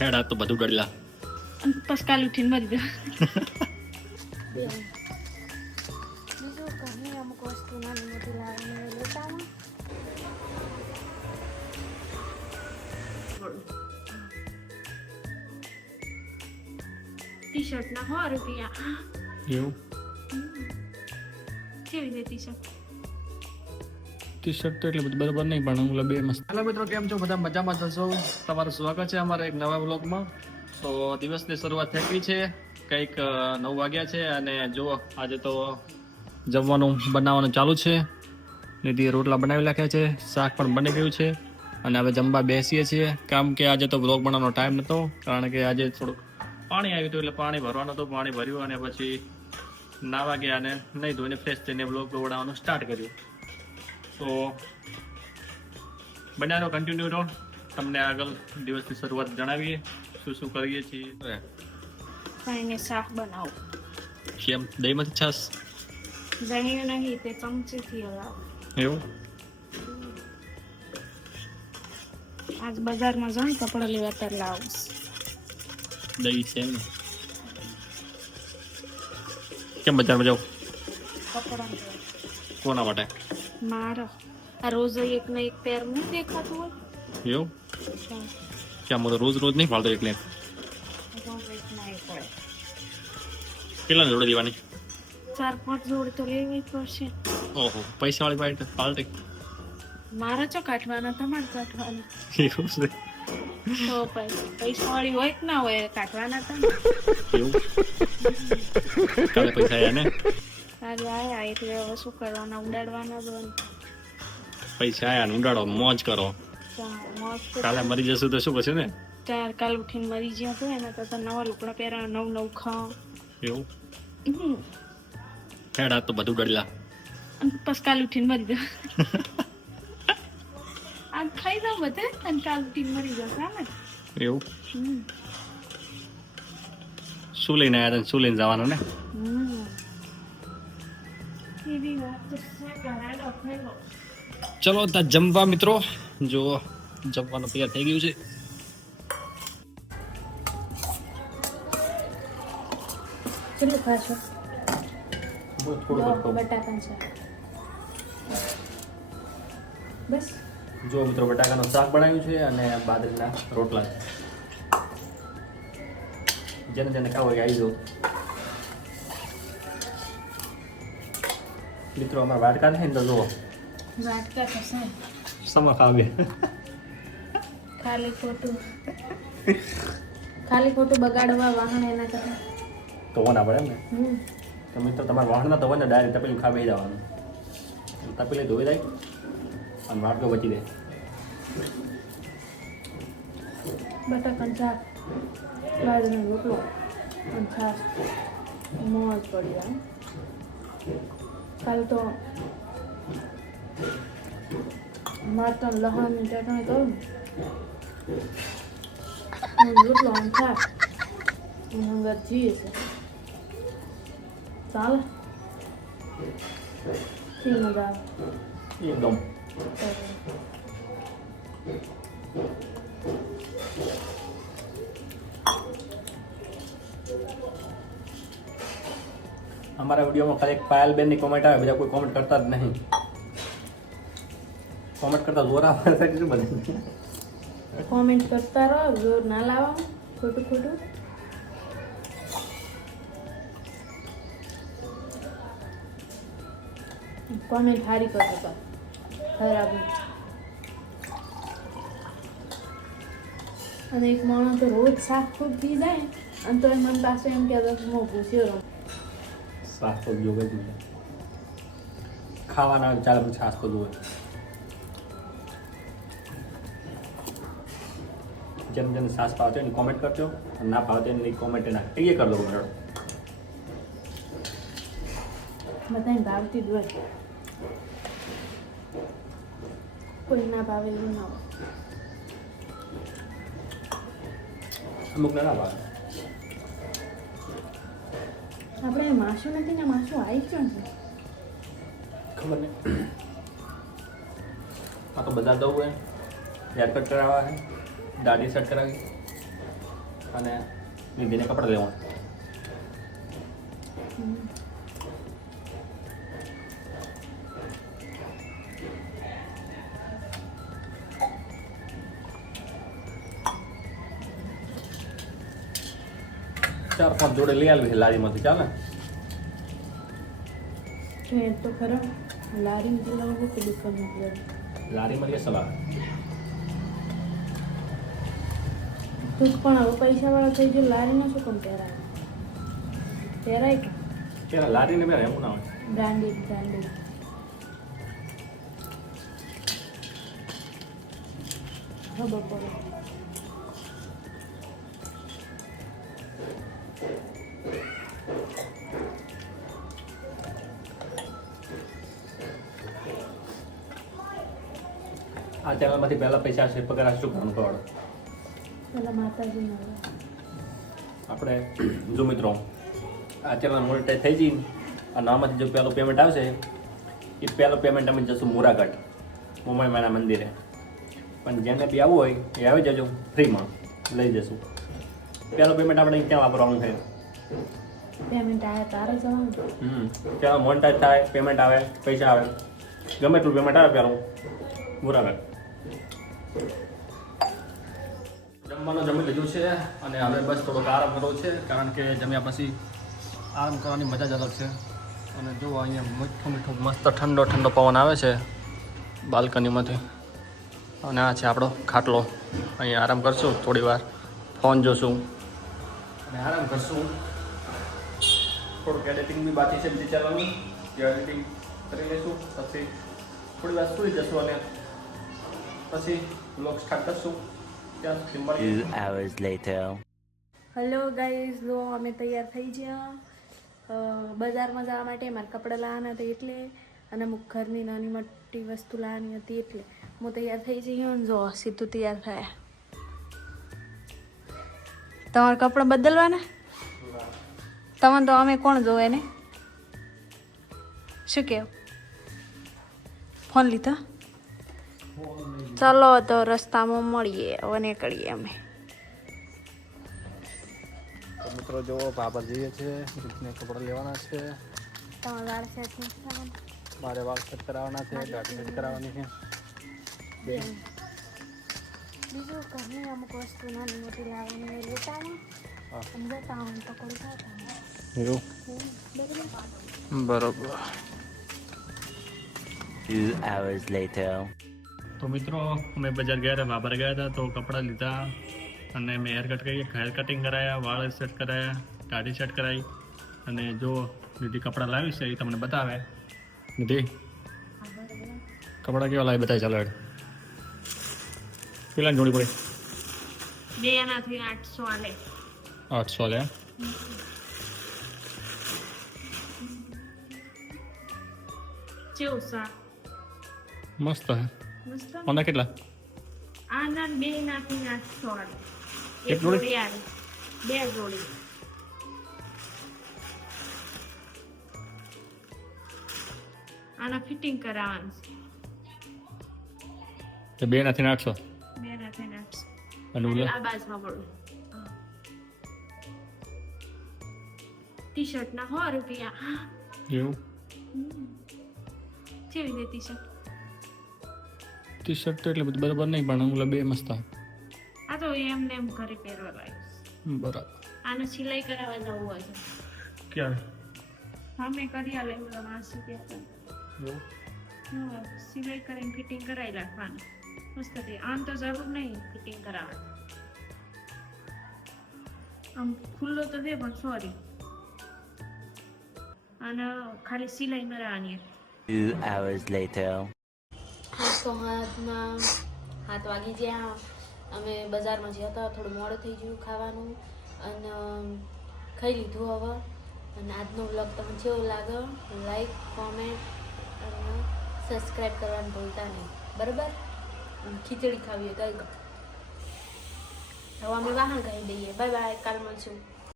હેડા તો બધું ડળલા પછી કાલ ઉઠીને મરી ગયો. બીજું કહી અમુક વસ્તુ નાની મોટી લાવીને લેતા આવું. ટી શર્ટ ના 100 રૂપિયા. એવું કેવી છે ટી શર્ટ? ટી શર્ટ તો એટલે બધું બરાબર નહીં પણ હું બે મસ્ત. હેલો મિત્રો, કેમ છો? બધા મજામાં થશો? તમારું સ્વાગત છે અમારા એક નવા વ્લોગમાં. તો દિવસની શરૂઆત થઈ ગઈ છે, કંઈક 9 વાગ્યા છે અને જો આજે તો જમવાનું બનાવવાનું ચાલુ છે. નિધિએ રોટલા બનાવી નાખ્યા છે, શાક પણ બની ગયું છે અને હવે જમવા બેસીએ છીએ. કામ કે આજે તો વ્લોગ બનાવવાનો ટાઈમ નહોતો, કારણ કે આજે થોડુંક પાણી આવ્યું હતું એટલે પાણી ભરવાનું હતું. પાણી ભર્યું અને પછી નાવા ગયા અને નહીં ધોઈને ફ્રેશ થઈને વ્લોગ બનાવવાનું સ્ટાર્ટ કર્યું. તો બનાવો કન્ટિન્યુ રહો, તમને આગળ દિવસની શરૂઆત જણાવીએ શું શું કરીએ છીએ. કાંઈને શાક બનાવું. કેમ દહીંમાંથી છાશ? દહીં નહીં, તે ચમચીથી હલાવું. એવું? આજ બજારમાં જાઉં કપડાં લેવા ત્યારે લાવું. દહીં છે એમ ને? કેમ બજારમાં જાવ? કપડાં કોના માટે? મારો આ રોજ એક ને એક પેર નહીં દેખાતું હોય. એવું? કેમ હું તો રોજ રોજ નહીં ફાળતો એટલે? રોજ એક ના એક હોય. કેટલા જોડે દેવાની? 4-5 જોડી તો લેવી પડશે. ઓહો, પૈસા વાળી પાર્ટી? મારા ચો કાઢવાના, તમારે કાઢવાના. એવું છે? તો પૈસા વાળી હોય કે ના હોય, કાઢવાના તમે. એવું? કાલે પૈસા આયા ને? આજે આયા એટલે હવે શું કરવાના, ઉડાડવાના જ હોય. પૈસા આયા ને ઉડાડો, મોજ કરો. મસ્ત. કાલે મરી જશું તો શું કરશું ને? કાલ ઉઠીને મરી ગયા તો એના કરતા નવા લુગડા પહેરા, નવ ખાઓ. એવું? હેડા તો બધું ડળલા પછી કાલ ઉઠીને મરી ગયા. આજ ખાઈ જાવ બધે અને કાલ ઉઠીને મરી જશે ને. એવું? શું લઈને આવ્યા હતા, શું લઈને જવાનું ને? એવી વાત તો છે, ઘણા થઈ ગયો. ચલો ત્યાં જમવા મિત્રો. જો જમવાનું તૈયાર થઈ ગયું છે. કેટલું ખાશો? થોડું બટાકા છે બસ. જો મિત્રો બટાકાનું શાક બનાવ્યું છે અને બાજરીના રોટલા. જેને જેને ખાવ હોય આવી જાઓ મિત્રો. અમારા વાટકા નથી ને તો જુઓ વાટકા તો છે, સમા ખાવે. ખાલી ખોટું બગાડવા વાહન એના કરતા તો ના પડે એમ ને? તો મિત્રો તમારા વાહનના તો ને ડાયરેક્ટ તપેલી ખાવી જવાનું. તપેલી ધોઈ જાય અને વાટકો બચી જાય. બટાકાનું શાક, બાજરીનો રોટલો અને છાશ, મોજ પડી જાય. કાલ તો મરચાં લસણની ચટણી કરું ને રોટલો અને છાશ અંદર જીએ છે. ચાલે શી મજા આવે. એકદમ અમારા વિડીયોમાં ખાલી એક પાયલબેનની કોમેન્ટ આવે, બીજા કોઈ કોમેન્ટ કરતા જ નહીં. કોમેન્ટ કરતા જોર આવે શું બને? કોમેન્ટ કરતા રહો, જોર ના લાવો ખોટું. કોમેન્ટ સારી કરતો તો ખરાબ નહીં. અને એક માણસ તો રોજ શાક ખૂબ પી જાય અને તો મન પાસે એમ કે હું ભૂસ્યો રહું. શ્વાસ તો જોવે જ નહીં. ખાવાના ચાલે પણ શ્વાસ તો જોવે. જેમ શ્વાસ પાવતો એની કોમેન્ટ કરજો, અને ના પાવતો એની કોમેન્ટ ના એ કરી દો. બધાને ભાવતી જ હોય, કોઈ ના ભાવે એવું ના હોય. અમુક ના ભાવે. આપણે માસું નથી ને, માસું આવી ક્યાં છે ખબર નહીં. આ તો બધા દઉં હોય હેર કટ કરાવવા છે, દાઢી સેટ કરાવી. અને નિધિને કપડાં લેવાના. ચાર પાંચ જોડે લઈ આવી છે લારીમાંથી, ચાલે? તો ખરો લારી લાવવું કે દુકાન લારીમાં કે સલાહ તું પણ હવે પૈસાવાળા થઈ ગયો લારીમાં શું કેમ પહેરાય કે પેલા લારીને પહેરે એવું ના હોય. બ્રાન્ડેડ ખબર પડે. આ ચેનલમાંથી પહેલા પૈસા છે પગાર શું કરવાનું ખબર? પેલા માતાજી આપણે જો મિત્રો આ ચેનલ મોનેટાઈઝ થઈ જઈને અને આમાંથી જો પહેલું પેમેન્ટ આવશે એ પહેલું પેમેન્ટ અમે જશું મોરાગઢ મોમાઈમાના મંદિરે. પણ જેને બી આવવું હોય એ આવી જજો, ફ્રીમાં લઈ જશું. પહેલું પેમેન્ટ આપણે ક્યાં વાપરવાનું છે? પેમેન્ટ આવે તારે જવાનું. ત્યાં મોનેટાઈઝ થાય, પેમેન્ટ આવે, પૈસા આવે, ગમે એટલું પેમેન્ટ આવે પહેલું મોરાગઢ. જમવાનું જમી લીધું છે અને હવે બસ થોડોક આરામ કરવો છે, કારણ કે જમ્યા પછી આરામ કરવાની મજા જ અલગ છે. અને જો અહીંયા મીઠું મીઠું મસ્ત ઠંડો પવન આવે છે બાલ્કનીમાંથી. અને આ છે આપણો ખાટલો. અહીંયા આરામ કરશું, થોડી વાર ફોન જોશું અને આરામ કરશું. થોડુંક એડિટિંગ બી બાકી છે બીજી ચેનલની, જે એડિટિંગ કરી લઈશું. પછી થોડી વાર સૂઈ જશું અને પછી બ્લોગ સ્ટાર્ટ કરશું. 2 hours later. હેલો ગાઈઝ, લો અમે તૈયાર થઈ ગયા બજારમાં જવા માટે. મારે કપડાં લાવવાના હતા એટલે, અને અમુક ઘરની નાની મોટી વસ્તુ લાવવાની હતી એટલે હું તૈયાર થઈ જઈ. જો સીધું તૈયાર થયા. તમારે કપડાં બદલવાના? તમને તો અમે કોણ જોવે ને? શું કહો? ફોન લીધો? ચલો તો રસ્તામાં મળીએ, હવે નીકળીએ અમે. મિત્રો જો બાબર જઈએ છીએ, રીતને કપડાં લેવાના છે. તમારે વાળ સેટ નથી થવાના? મારે વાળ સેટ કરાવવાના છે, દાઢી સેટ કરાવવાની છે. બીજું ઘરની અમુક વસ્તુ નાની મોટી લાવવાની હોય લેતામાં સમજાતા હું પકોડી ખાતા બરોબર. 2 hours later. તો મિત્રો અમે બજાર ગયા હતા, બાબર ગયા હતા, તો કપડાં લીધા અને મેં હેર કટિંગ કરાયા, વાળ સેટ કરાયા, દાઢી સેટ કરાવી. અને જો નિધિ કપડાં લાવી છે એ તમને બતાવે. નિધિ કપડાં કેવા લાવી બતાવી, ચાલો હેડ. કેટલાની જોડી પડી? 2 આનાથી 800 આલે. 800 લે. કેવું સા મસ્ત હે. મસ્ત. આના કેટલા? આના 2 નાથી 800 આલે. એક જોડી? આલે 2 જોડી. આના ફિટિંગ કરાવવાનું છે. તો 2 નાથી 800. 2 નાથી 800. અને ઓલા આ બાજુમાં પડું. ટી શર્ટ ના 100 રૂપિયા. એવું કેવી દે ટી શર્ટ? ટી શર્ટ તો એટલે બધું બરાબર નહીં, પણ ઓલા 2 મસ્ત. આ તો એમને એમ કરી પહેરવા લાગ્યું. બરાબર. આને સિલાઈ કરાવવા જવું હોય છે. ક્યારે? હા મેં કરી આલે ઓલા માસી કહેતા. સિલાઈ કરીને ફિટિંગ કરાવી રાખવાનું મસ્ત થઈ. આમ તો જરૂર નહીં ફિટિંગ કરાવવાની. આમ ખુલ્લો તો દે પણ સોરી. અને ખાલી સિલાઈ કરાવવાની. 2 hours later. તો હાથમાં 7 વાગી ગયા. અમે બજારમાં જ્યાં હતા, થોડું મોડું થઈ ગયું ખાવાનું અને ખાઈ લીધું હવે. અને આજનો વ્લોગ તમને કેવો લાગે લાઈક, કોમેન્ટ અને સબસ્ક્રાઈબ કરવાનું ભૂલતા નહીં, બરાબર? ખીચડી ખાવી હોય તો હવે અમે વાહન ખાઈ દઈએ. બાય બાય, કાલ મળશું.